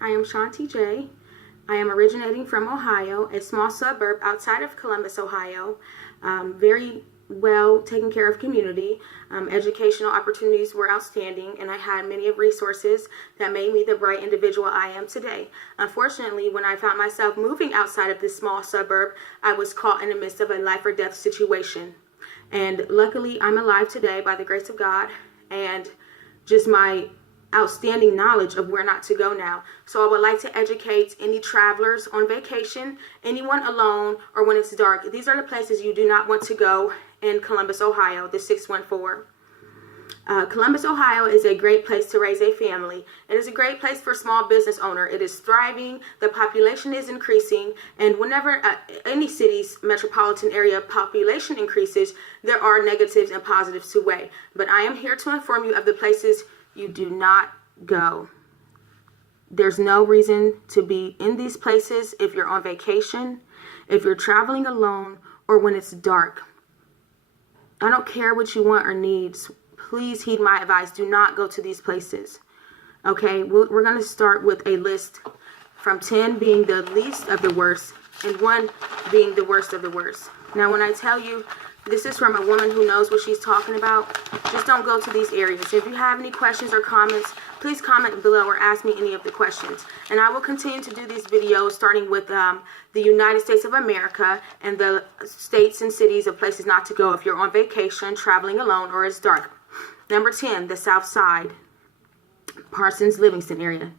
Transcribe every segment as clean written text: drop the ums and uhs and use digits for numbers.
I am Shanti J. I am originating from Ohio, a small suburb outside of Columbus, Ohio. Very well taken care of community. Educational opportunities were outstanding, and I had many of resources that made me the bright individual I am today. Unfortunately, when I found myself moving outside of this small suburb, I was caught in the midst of a life or death situation. And luckily, I'm alive today by the grace of God and just my outstanding knowledge of where not to go now. So I would like to educate any travelers on vacation, anyone alone, or when it's dark. These are the places you do not want to go in Columbus, Ohio, the 614. Columbus, Ohio is a great place to raise a family. It is a great place for a small business owner. It is thriving, the population is increasing, and whenever any city's metropolitan area population increases, there are negatives and positives to weigh. But I am here to inform you of the places you do not go. There's no reason to be in these places if you're on vacation, if you're traveling alone, or when it's dark. I don't care what you want or need. Please heed my advice. Do not go to these places. Okay, we're going to start with a list from 10 being the least of the worst and 1 being the worst of the worst. Now, when I tell you this is from a woman who knows what she's talking about, just don't go to these areas. If you have any questions or comments, please comment below or ask me any of the questions. And I will continue to do these videos starting with the United States of America and the states and cities of places not to go if you're on vacation, traveling alone, or it's dark. Number 10, the South Side, Parsons, Livingston area.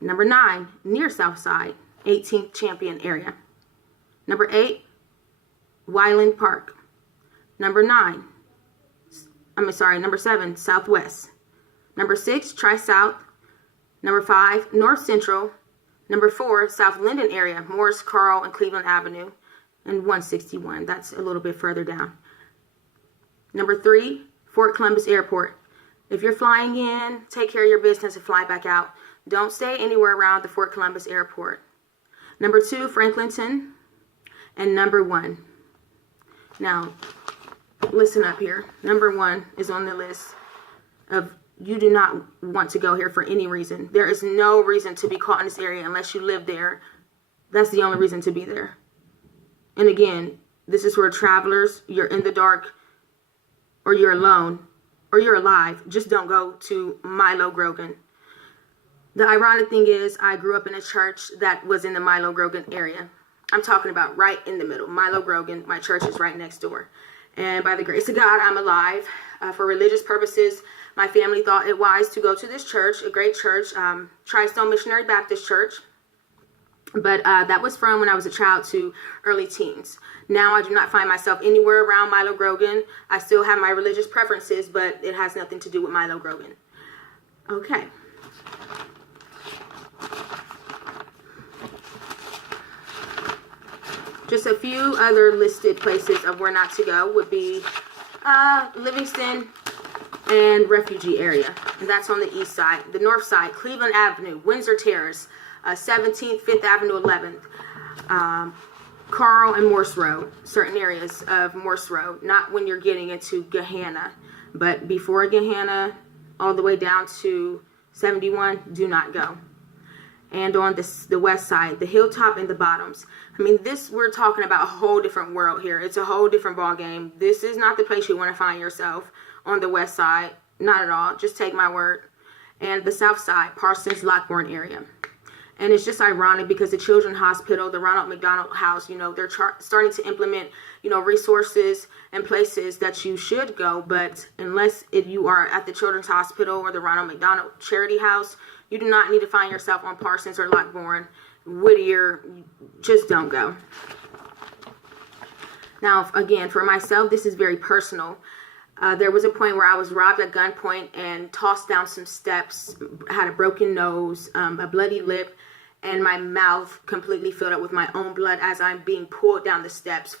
Number 9, near South Side, 18th Champion area. Number 8, Wyland Park. Number 7, Southwest. Number 6, Tri-South. Number 5, North Central. Number 4, South Linden area, Morris, Carl, and Cleveland Avenue. And 161, that's a little bit further down. Number 3, Fort Columbus Airport. If you're flying in, take care of your business and fly back out. Don't stay anywhere around the Fort Columbus Airport. Number 2, Franklinton. And number 1. Now, listen up here. Number 1 is on the list of you do not want to go here for any reason. There is no reason to be caught in this area unless you live there. That's the only reason to be there. And again, this is for travelers. You're in the dark, or you're alone, or you're alive. Just don't go to Milo Grogan. The ironic thing is, I grew up in a church that was in the Milo Grogan area. I'm talking about right in the middle. Milo Grogan, my church is right next door. And by the grace of God, I'm alive. For religious purposes, my family thought it wise to go to this church, a great church, Tri-Stone Missionary Baptist Church. But that was from when I was a child to early teens. Now I do not find myself anywhere around Milo Grogan. I still have my religious preferences, but it has nothing to do with Milo Grogan. Okay. Just a few other listed places of where not to go would be Livingston and Refugee area. And that's on the east side. The north side, Cleveland Avenue, Windsor Terrace, 17th, 5th Avenue, 11th. Carl and Morse Road, certain areas of Morse Road. Not when you're getting into Gahanna, but before Gahanna, all the way down to 71, do not go. And on the west side, the Hilltop and the Bottoms. I mean, we're talking about a whole different world here. It's a whole different ball game. This is not the place you want to find yourself on the west side. Not at all. Just take my word. And the south side, Parsons, Lockbourne area. And it's just ironic because the Children's Hospital, the Ronald McDonald House, they're starting to implement, resources and places that you should go. But unless you are at the Children's Hospital or the Ronald McDonald Charity House, you do not need to find yourself on Parsons or Lockbourne, Whittier. Just don't go. Now, again, for myself, this is very personal. There was a point where I was robbed at gunpoint and tossed down some steps, had a broken nose, a bloody lip, and my mouth completely filled up with my own blood as I'm being pulled down the steps.